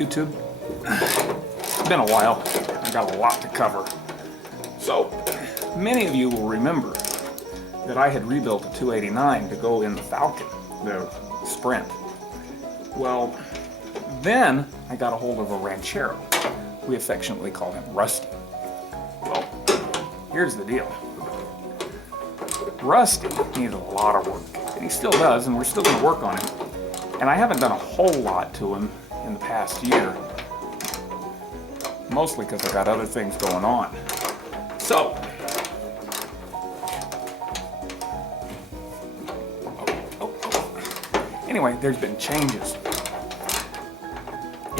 YouTube. It's been a while. I've got a lot to cover. So, many of you will remember that I had rebuilt a 289 to go in the Falcon, the Sprint. Well, then I got a hold of a Ranchero. We affectionately call him Rusty. Well, here's the deal. Rusty needs a lot of work, and he still does, and we're still going to work on him. And I haven't done a whole lot to him in the past year, mostly because I've got other things going on. So, anyway, there's been changes.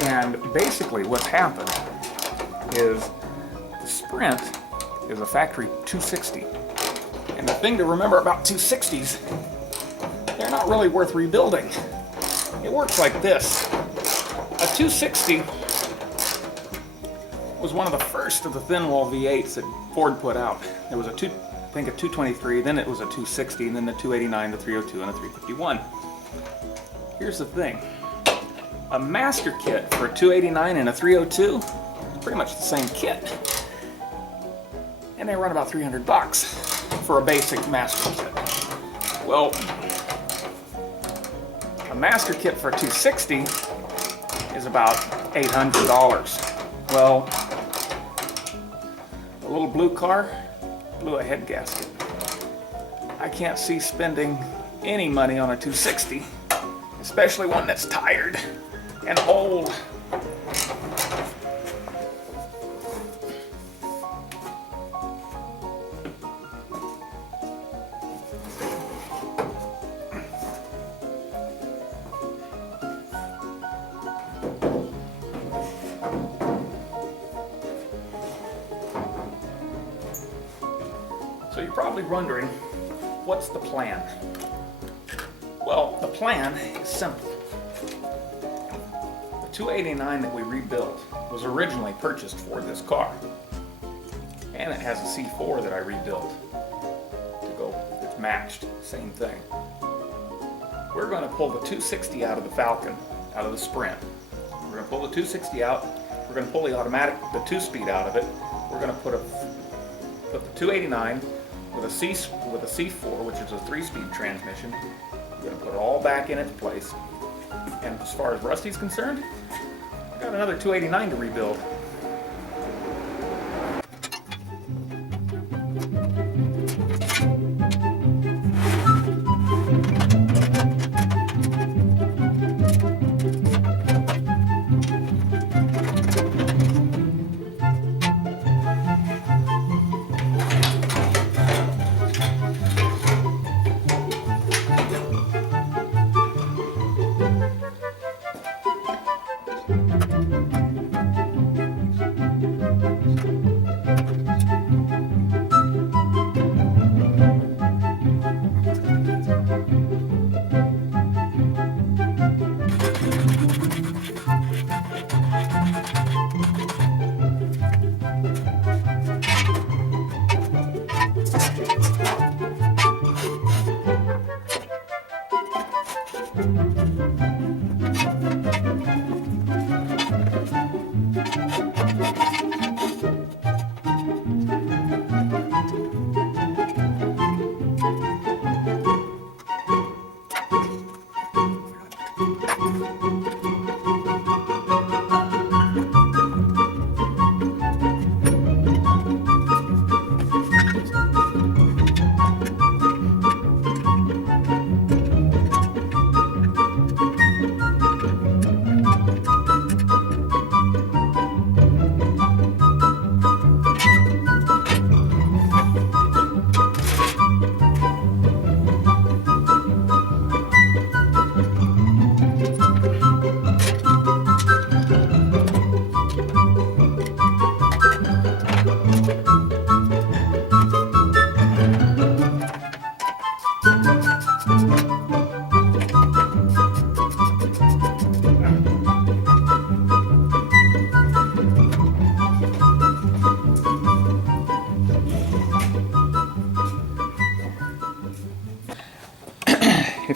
And basically what's happened is the Sprint is a factory 260. And the thing to remember about 260s, they're not really worth rebuilding. It works like this. A 260 was one of the first of the thin wall V8s that Ford put out. There was a 223, then it was a 260, and then the 289, the 302, and a 351. Here's the thing. A master kit for a 289 and a 302 is pretty much the same kit. And they run about 300 bucks for a basic master kit. Well, a master kit for a 260 is about $800. Well, the little blue car blew a head gasket. I can't see spending any money on a 260, especially one that's tired and old. So you're probably wondering, what's the plan? Well, the plan is simple. The 289 that we rebuilt was originally purchased for this car. And it has a C4 that I rebuilt to go, it's matched, same thing. We're going to pull the 260 out of the Falcon, out of the Sprint. We're going to pull the 260 out, we're going to pull the automatic, the 2-speed out of it. We're going to put the 289 with a C4, which is a 3-speed transmission. We're going to put it all back in its place. And as far as Rusty's concerned, I've got another 289 to rebuild.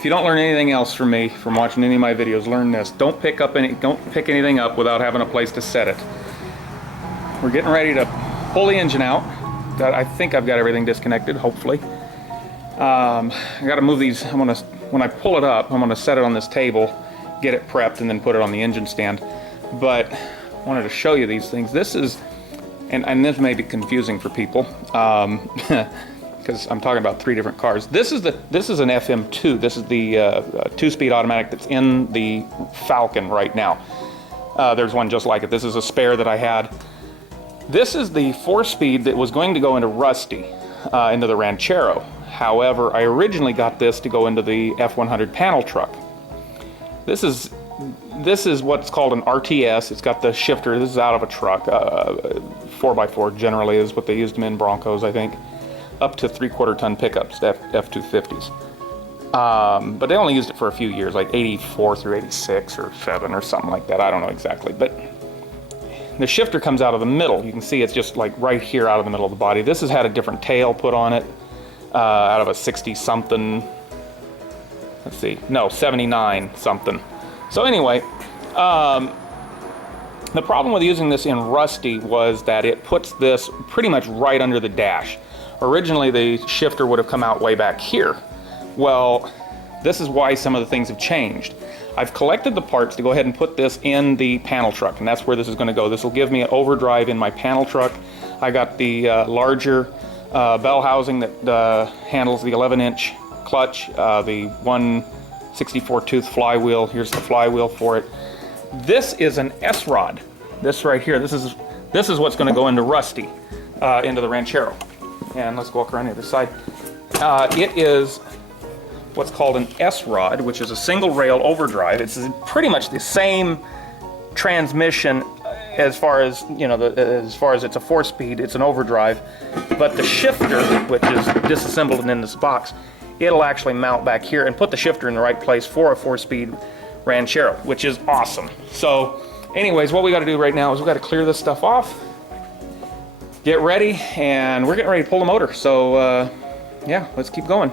if you don't learn anything else from me, from watching any of my videos, learn this. Don't pick anything up without having a place to set it. We're getting ready to pull the engine out. I think I've got everything disconnected, hopefully. I got to move these. When I pull it up, I'm gonna set it on this table, get it prepped, and then put it on the engine stand. But I wanted to show you these things. This is, and this may be confusing for people, because I'm talking about 3 different cars. This is an FM2. This is the 2-speed automatic that's in the Falcon right now. There's one just like it. This is a spare that I had. This is the 4-speed that was going to go into Rusty, into the Ranchero. However, I originally got this to go into the F100 panel truck. This is what's called an RTS. It's got the shifter. This is out of a truck. 4x4 generally is what they used them in, Broncos, I think. Up to 3/4 ton pickups, F250s. But they only used it for a few years, like 84 through 86 or 7 or something like that. I don't know exactly. But the shifter comes out of the middle. You can see it's just like right here out of the middle of the body. This has had a different tail put on it, out of a 60-something, let's see, no, 79-something. So anyway, the problem with using this in Rusty was that it puts this pretty much right under the dash. Originally, the shifter would have come out way back here. Well, this is why some of the things have changed. I've collected the parts to go ahead and put this in the panel truck, and that's where this is going to go. This will give me an overdrive in my panel truck. I got the larger bell housing that handles the 11-inch clutch, the 164-tooth flywheel. Here's the flywheel for it. This is an S-rod. This right here. This is what's going to go into Rusty, into the Ranchero. And let's walk around the other side. It is what's called an S-rod, which is a single rail overdrive. It's pretty much the same transmission as far as, you know, as far as it's a 4-speed, it's an overdrive. But the shifter, which is disassembled and in this box, it'll actually mount back here and put the shifter in the right place for a 4-speed Ranchero, which is awesome. So anyways, what we got to do right now is we got to clear this stuff off, get ready, and we're getting ready to pull the motor. So yeah, let's keep going.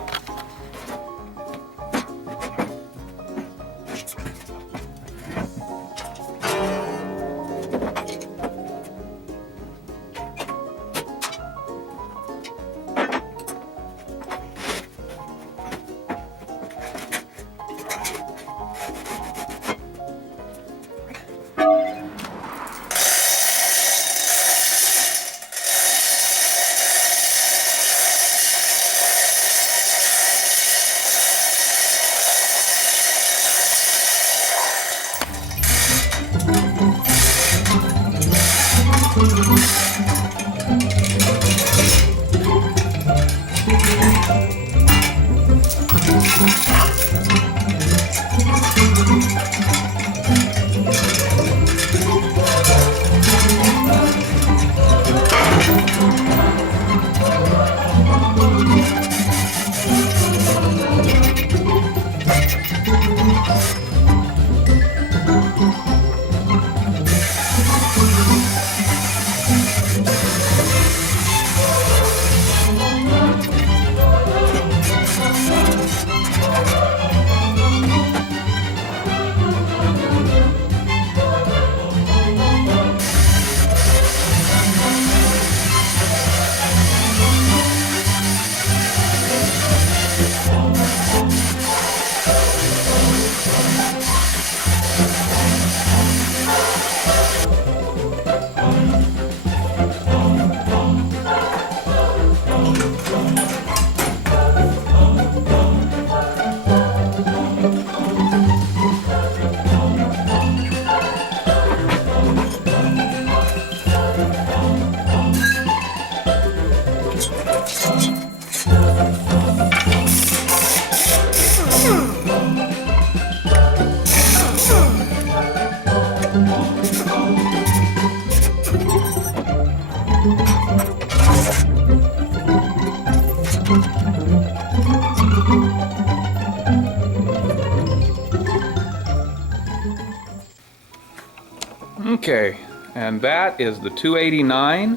Okay, and that is the 289,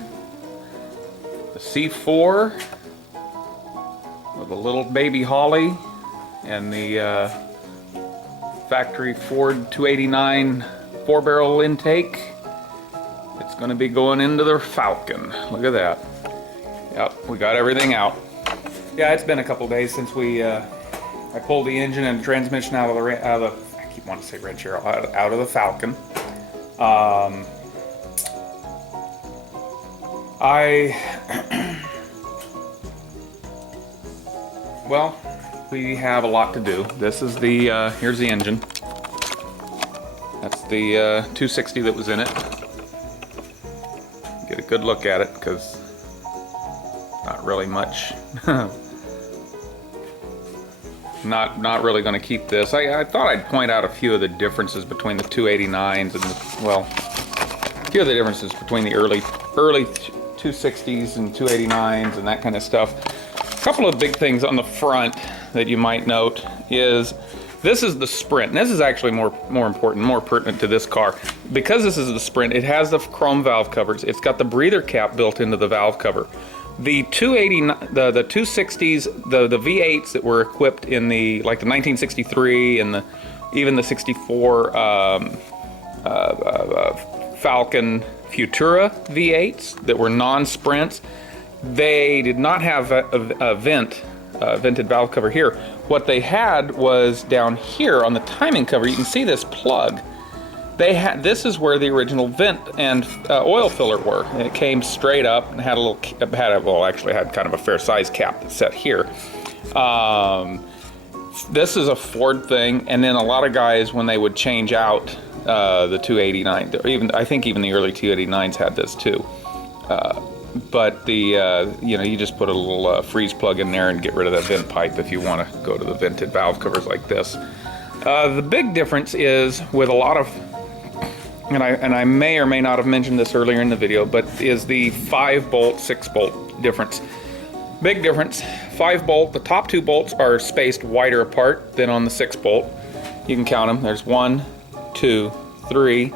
the C4 with a little baby Holly and the factory Ford 289 4-barrel intake. It's going to be going into the Falcon. Look at that. Yep, we got everything out. Yeah, it's been a couple days since I pulled the engine and transmission out of the I keep wanting to say Ranchero, out of the Falcon. Well, we have a lot to do. This is the, here's the engine. That's the 260 that was in it. Get a good look at it, because not really much. Not really going to keep this. I thought I'd point out a few of the differences between the 289s and well, a few of the differences between the early 260s and 289s and that kind of stuff. A couple of big things on the front that you might note is this is the Sprint. And this is actually more important, more pertinent to this car. Because this is the Sprint, it has the chrome valve covers. It's got the breather cap built into the valve cover. The 289, the 260s, the V8s that were equipped in the like the 1963 and even the 64 Falcon Futura V8s that were non-sprints, they did not have a vented valve cover here. What they had was down here on the timing cover. You can see this plug. This is where the original vent and oil filler were. And it came straight up and had a little, actually had kind of a fair size cap that's set here. This is a Ford thing, and then a lot of guys, when they would change out the 289, I think even the early 289s had this too. But the you just put a little freeze plug in there and get rid of that vent pipe if you want to go to the vented valve covers like this. The big difference is with a lot of, and I may or may not have mentioned this earlier in the video, but is the 5-bolt, 6-bolt difference. Big difference. 5-bolt, the top 2 bolts are spaced wider apart than on the 6-bolt. You can count them. There's 1, 2, 3,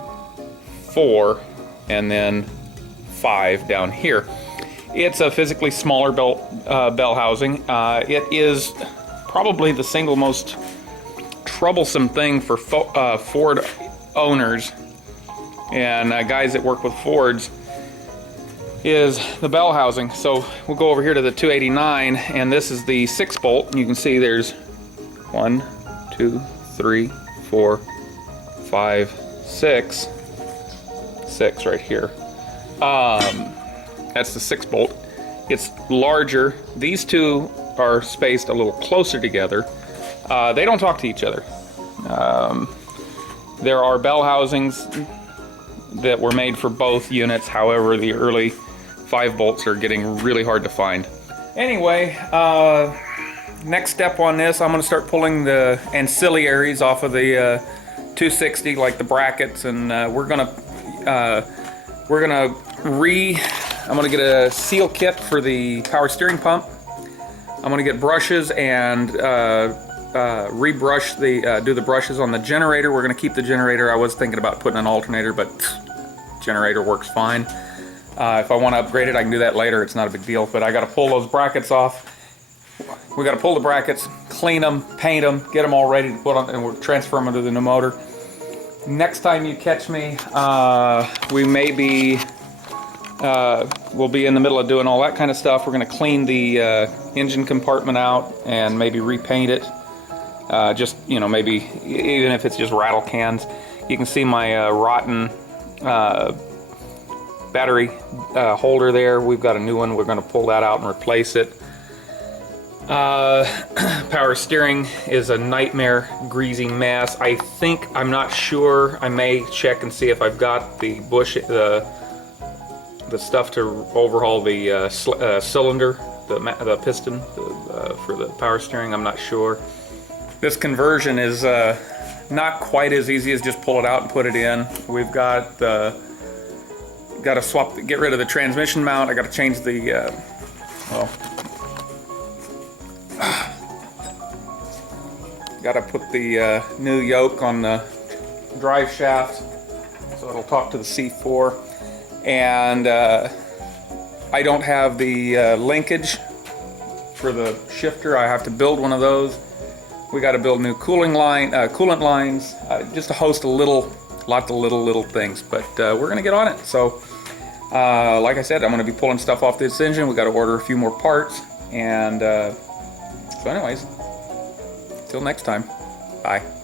4, and then 5 down here. It's a physically smaller bell housing. It is probably the single most troublesome thing for Ford owners and guys that work with Fords is the bell housing. So we'll go over here to the 289, and this is the 6-bolt. You can see there's 1, 2, 3, 4, 5, 6 right here. That's the 6-bolt. It's larger. These two are spaced a little closer together. They don't talk to each other. There are bell housings that were made for both units. However, the early 5-bolts are getting really hard to find. Anyway, next step on this, I'm going to start pulling the ancillaries off of the 260, like the brackets, and I'm going to get a seal kit for the power steering pump. I'm going to get brushes and rebrush do the brushes on the generator. We're going to keep the generator. I was thinking about putting an alternator, but generator works fine. If I want to upgrade it, I can do that later. It's not a big deal, but I got to pull those brackets off. We got to pull the brackets, clean them, paint them, get them all ready to put on, and we'll transfer them to the new motor. Next time you catch me, we may be, we'll be in the middle of doing all that kind of stuff. We're going to clean the engine compartment out and maybe repaint it. Just, maybe even if it's just rattle cans. You can see my rotten battery holder there. We've got a new one. We're going to pull that out and replace it. Power steering is a nightmare, greasy mess. I'm not sure. I may check and see if I've got the the stuff to overhaul the cylinder, the piston for the power steering. I'm not sure. This conversion is not quite as easy as just pull it out and put it in. We've got to swap, get rid of the transmission mount. I got to change the got to put the new yoke on the drive shaft so it'll talk to the C4. And I don't have the linkage for the shifter. I have to build one of those. We got to build new coolant lines, just a host of lots of little things. But we're going to get on it. So, like I said, I'm going to be pulling stuff off this engine. We got to order a few more parts. And so anyways, till next time, bye.